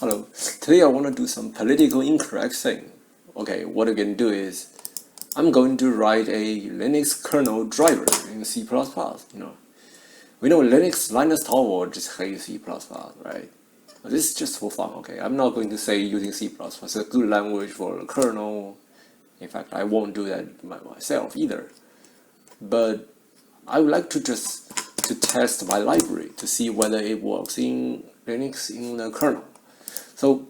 Hello. Today I want to do some political incorrect thing. Okay, what I'm going to do is I'm going to write a Linux kernel driver in C++. We know Linus Torvalds just hates C++, right? But this is just for fun. Okay, I'm not going to say using C++ is a good language for a kernel. In fact, I won't do that myself either. But I would like to test my library to see whether it works in Linux in the kernel. So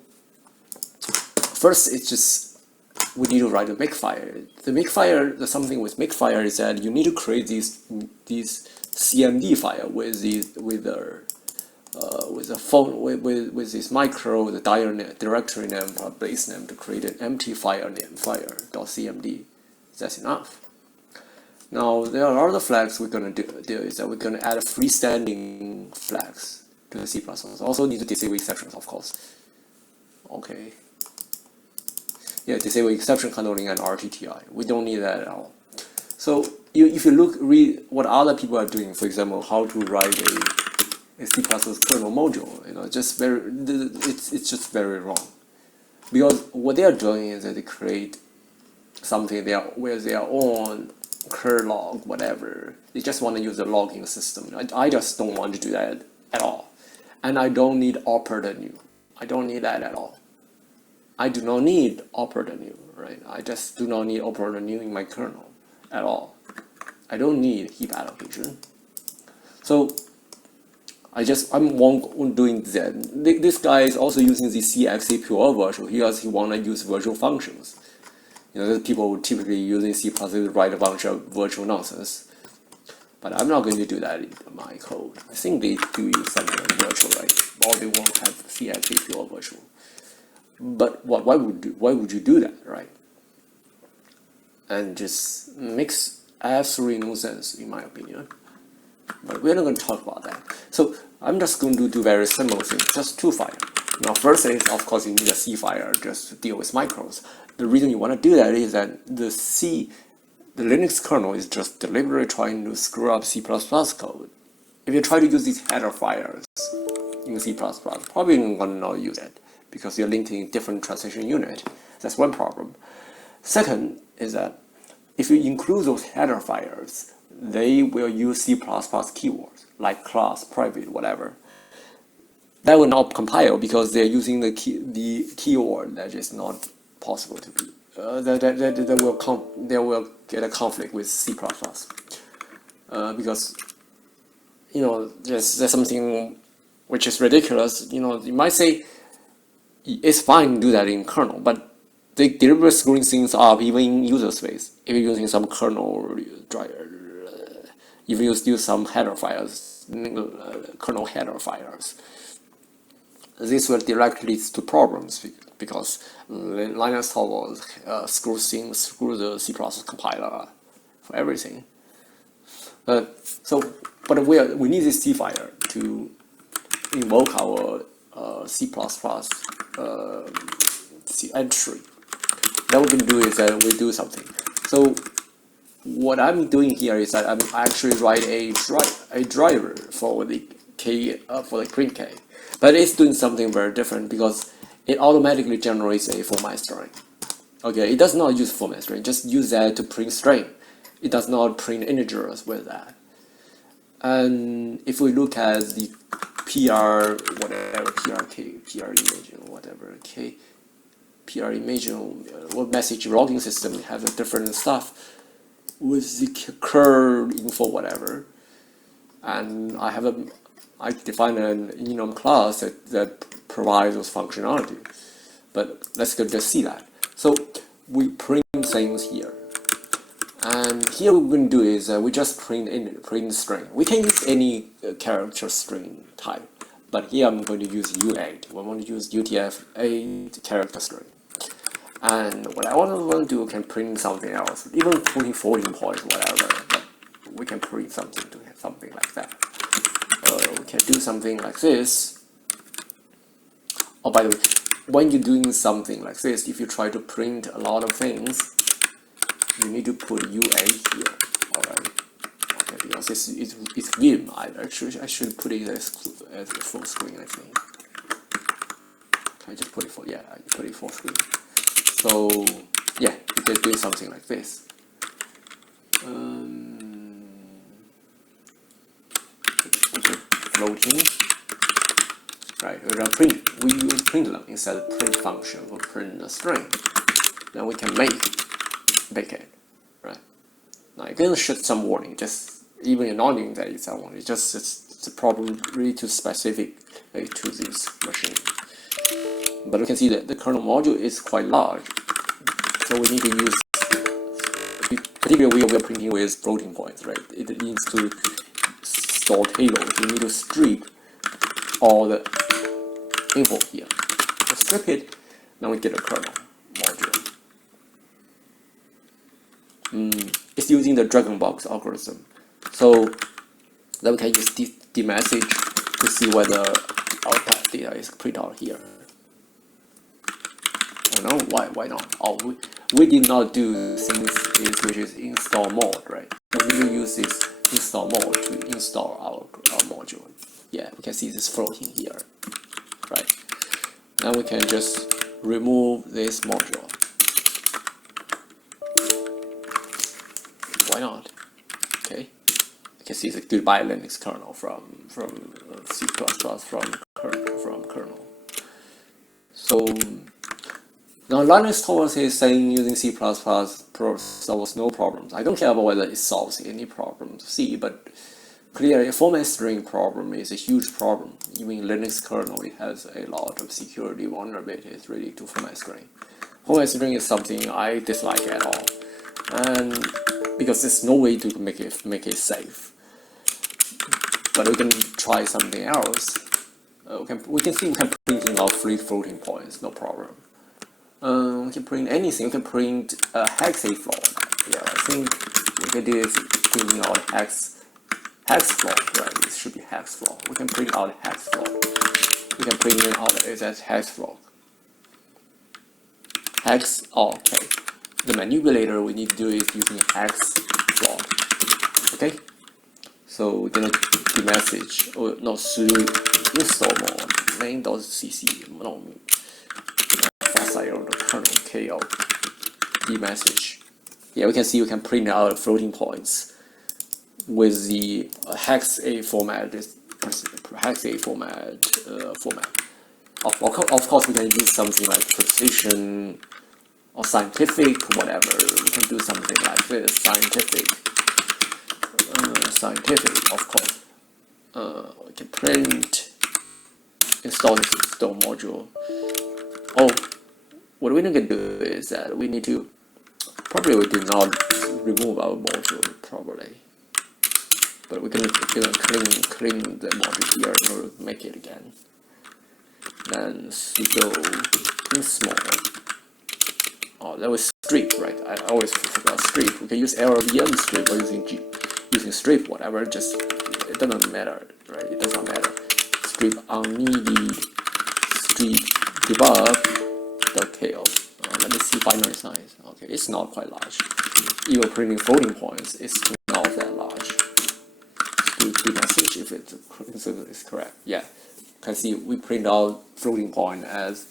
first, it's just we need to write a makefile. Something with makefile is that you need to create these CMD file with this micro, the directory name, base name to create an empty file name fire.cmd. That's enough. Now there are other flags we're gonna do is that we're gonna add a freestanding flags to the C++. Also need to disable exceptions, of course. Okay. Yeah, disable exception handling and RTTI. We don't need that at all. So if you read what other people are doing, for example, how to write a C++ kernel module, it's just very wrong. Because what they are doing is that they create something with their own curlog, whatever. They just want to use the logging system. I just don't want to do that at all. And I don't need operator new. I don't need that at all. I do not need operator new, right? I just do not need operator new in my kernel at all. I don't need heap allocation. So I'm doing that. This guy is also using the CXA pure virtual. He want to use virtual functions. There's people who typically using C++ to write a bunch of virtual nonsense. But I'm not going to do that in my code. I think they do use something like virtual, right? Or they won't have CXA pure virtual. But why would you do that, right? And just makes absolutely no sense, in my opinion. But we're not going to talk about that. So I'm just going to do very simple things, just two files. Now, first is, of course, you need a C file just to deal with micros. The reason you want to do that is that the Linux kernel is just deliberately trying to screw up C++ code. If you try to use these header files in C++, probably you're going to not use it because you're linking different translation unit. That's one problem. Second is that if you include those header files, they will use C++ keywords like class, private, whatever. That will not compile because they're using the keyword that is not possible to be. They will get a conflict with C++. Because there's something which is ridiculous. You might say it's fine to do that in kernel, but they deliberately screwing things up even in user space. If you're using some kernel driver, if you use some header files, kernel header files, this will directly lead to problems because Linus Torvalds screw the C++ compiler for everything. But we need this C file to invoke our C++ entry. That we're going to do is that we do something. So what I'm doing here is that I'm actually write a driver for the print K, but it's doing something very different because it automatically generates a format string. Okay, it does not use format string, just use that to print string. It does not print integers with that. And if we look at the PR image, what message logging system have a different stuff with the curl info whatever, and I define an enum class that provides those functionality. But let's just see that. So we print things here, and here what we're going to do is we just print string. We can use any character string type, but here I'm going to use U8. We want to use UTF-8 character string. And what I want to do can print something else, even putting floating point, whatever. But we can print something like that. We can do something like this. Oh, by the way, when you're doing something like this, if you try to print a lot of things, you need to put UA here. Alright. Okay, because it's Vim. I should put it as full screen, I think. I just put it for, yeah, I put it full screen. So yeah, you can do something like this. Floating, right? We're gonna print. We use println instead of print function or print a string. Then we can make it, right? Now you can shoot some warning. Just even you're not doing that, it's a warning. It's a problem really too specific to this machine. But you can see that the kernel module is quite large, so we need to use. Particularly we are printing with floating points, right? It needs to store tables. You need to strip all the info here. So strip it, now we get a kernel module. It's using the Dragonbox algorithm. So then we can use the message to see whether our path data is printed out here. Oh no, why not? Oh, we did not do things which is install mode, right? We need to use this install mode to install our module. Yeah, we can see this floating here, right? Now we can just remove this module. Why not? Okay, you can see the goodbye Linux kernel from C++ from kernel. So now Linus Torvalds is saying using C++ solves no problems. I don't care about whether it solves any problems C, but clearly a format string problem is a huge problem. Even in Linux kernel, it has a lot of security vulnerabilities related to format string. Format string is something I dislike at all, and because there's no way to make it safe. But we can try something else. We can print out floating points, no problem. We can print anything. We can print a hex float. Yeah, I think we can do is printing out hex float. Right, it should be hex float. We can print out hex float. We can print it out as hex float. Hex. Oh, okay. The manipulator we need to do is using hex float. Okay. So we're gonna do message or not through install mode main.cc no. Kernel KO the message. Yeah, we can see we can print out floating points with the hexa format. Of course, we can use something like precision or scientific, whatever. We can do something like this, scientific. Of course. We can print install module. Oh. What we need to do is that we need to, probably we did not remove our module probably, but we're gonna clean the module here in order to make it again. Then sudo install. Oh, that was strip, right? I always forgot strip. We can use LLVM strip or using strip, whatever. Just it doesn't matter, right? It does not matter. Strip unneeded strip debug. .ko. Let me see binary size. Okay, it's not quite large. Even printing floating points, it's not that large. Do message if it's correct. Yeah, you can see we print out floating point as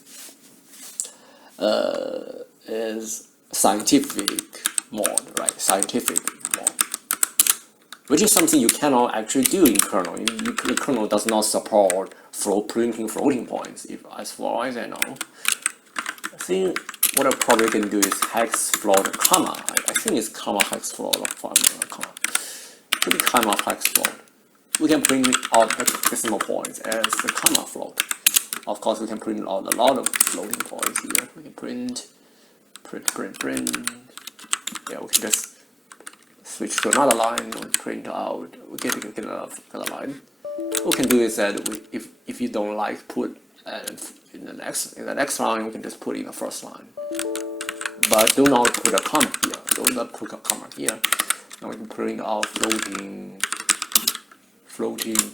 scientific mode, right? Scientific mode, which is something you cannot actually do in kernel. The kernel does not support printing floating points, as far as I know. I think what I probably can do is hex float comma. I think it's comma hex float or comma. Maybe comma hex float. We can print out the decimal points as the comma float. Of course, we can print out a lot of floating points here. We can print. Yeah, we can just switch to another line and print out. We get another line. What we can do is that if you don't like put in the next line, we can just put in the first line. But do not put a comma here. Do not put a comma here. Now we can print out floating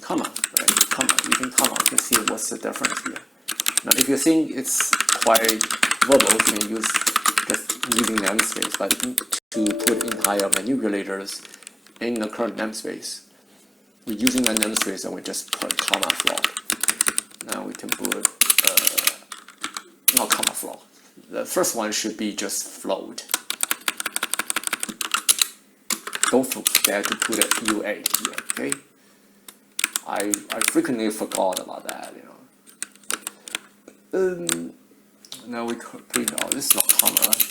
comma, right? Comma, using comma. You can see what's the difference here. Now, if you think it's quite verbal, you can use just using namespace, but to put entire manipulators in the current namespace, we're using that namespace and we just put comma float. Now we can put float. The first one should be just float. Don't forget to put a U8 here, okay? I frequently forgot about that, Now we could print out, this is not comma, right?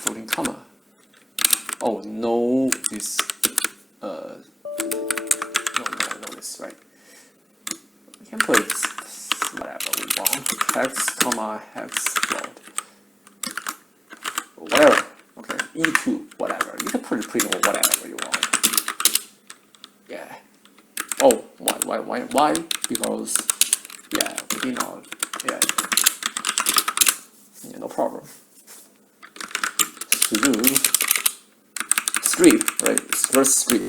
Floating comma. Oh, no, this, no, this, right? We can put whatever we want, hex, comma, hex, float. Whatever, okay, E2, whatever. You can print whatever you want. Yeah. Oh, why? Because, yeah, we did not, yeah, no problem. Sudo strip, right? First strip.